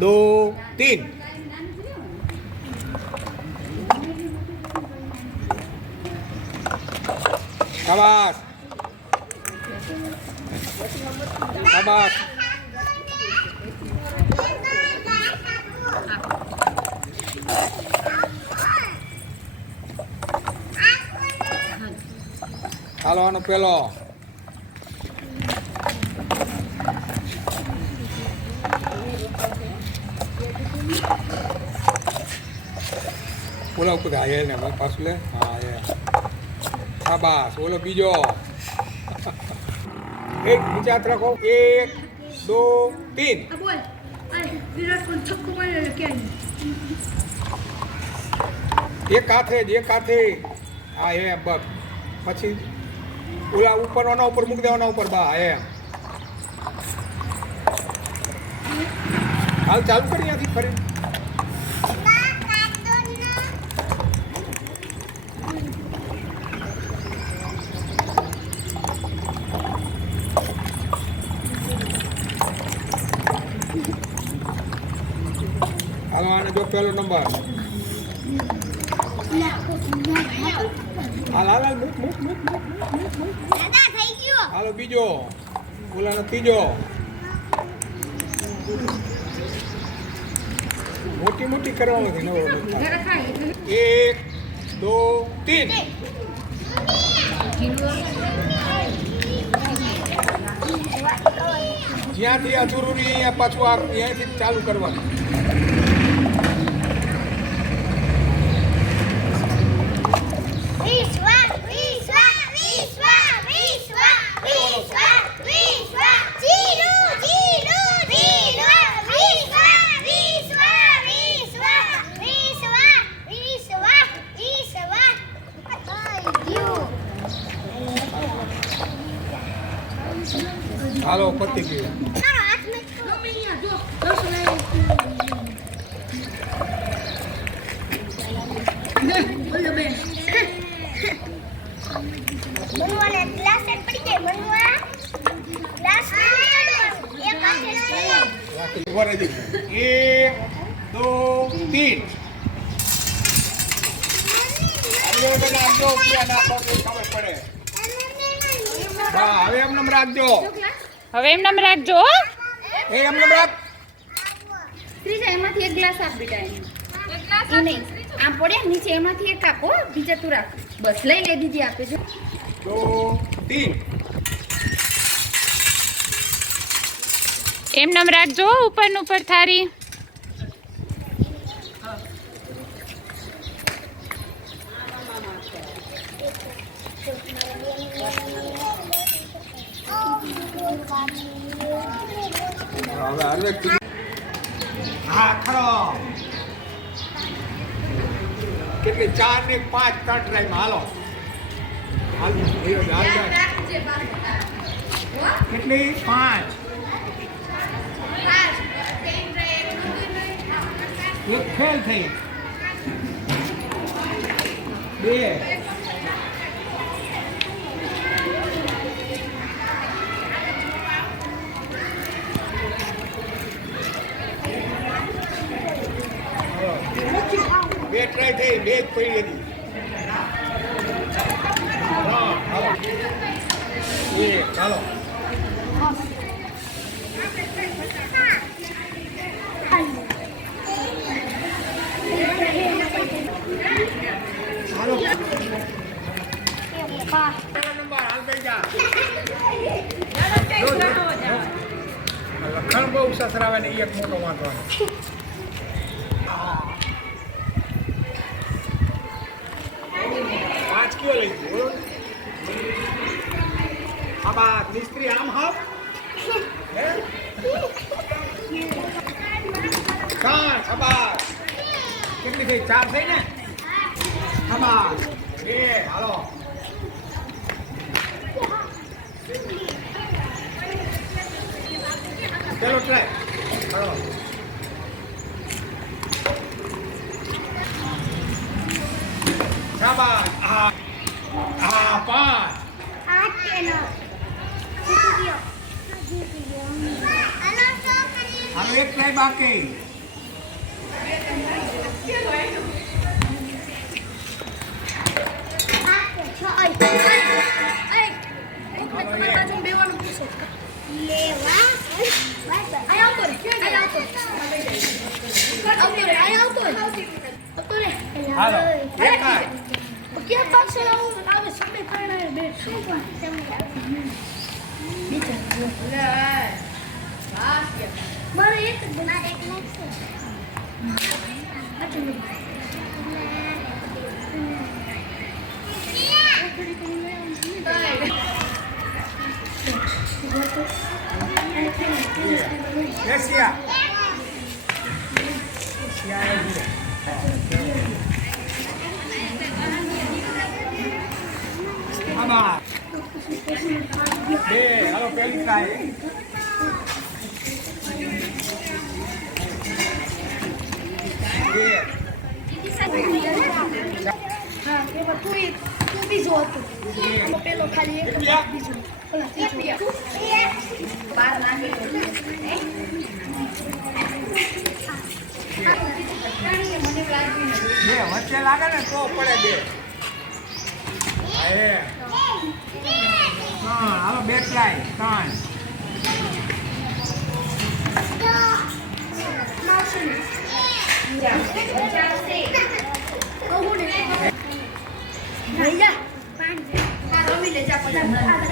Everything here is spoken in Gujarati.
दो तीन शाबाश शाबाश ચાલો આનો પેલો ઓલા ઉપર હા એ ને પાછું લે. હા હા બસ. ઓલો બીજો. એક વિચાર રાખો. એક દો તીન. એક હાથે જ એક હાથે. હા એમ બસ. પછી ઓલા ઉપર ઓના ઉપર મૂકી દેવાના ઉપર. બા એમ. હાલ ચાલુ કરી ત્યાંથી ફરી. આને જો પહેલો નંબર. હાલ હાલ હાલો, બીજો. ઓલાનો ત્રીજો. મોટી મોટી કરવાનું છે નવો એક, દો, તીન. જ્યાંથી આ જરૂરી અહીંયા પાછું આ અહીંયાથી ચાલુ કરવાનું. જાય પતિ ગયું. એક દો તીન. ખબર પડે. હા હવે એમને રાખજો. હવે એમ નામ રાખજો. એ એમને રાખ. ત્રીજા એમાંથી એક ગ્લાસ આપ બેટા એને. આપ નહીં આમ પડે ને નીચે એમાંથી એક આપો બીજા તું રાખ. બસ લઈ લે દીધી આપે જો દો તીન. એમ નામ રાખજો ઉપર ઉપર થારી. હવે તીન. હા ખરો કેટલી ચાર ને પાંચ ત્રણ ટ્રાઈમ હાલો. કેટલી પાંચ. એક ફેલ થઈ. બે બે ટ્રાય થઈ બે જ પડી હતી ચાલો લખણ બહુ સસરાવે ને એક મોટો વાંધો બોલો આ બા મિસ્ત્રી આમ હાવ? ચાર ખબર કેટલી થઈ? ચાર થઈ ને? ખબર બે, હાલો. ચલો ટ્રાય હાલો. આય આવતો આવતો રે હાલો ક્યાં પાછળ આવું? આવે સમય Yes, yeah. Yeah, yeah. આમાં બે હાલો પેલી આમાં પેલો ખાલી એક? બીજો. બાર નાખી વચ્ચે લાગે ને તો પડે બે ત્રણ હાલો બે ટ્રાય ત્રણ. ભૈયા હા, રમી લેજા પછી.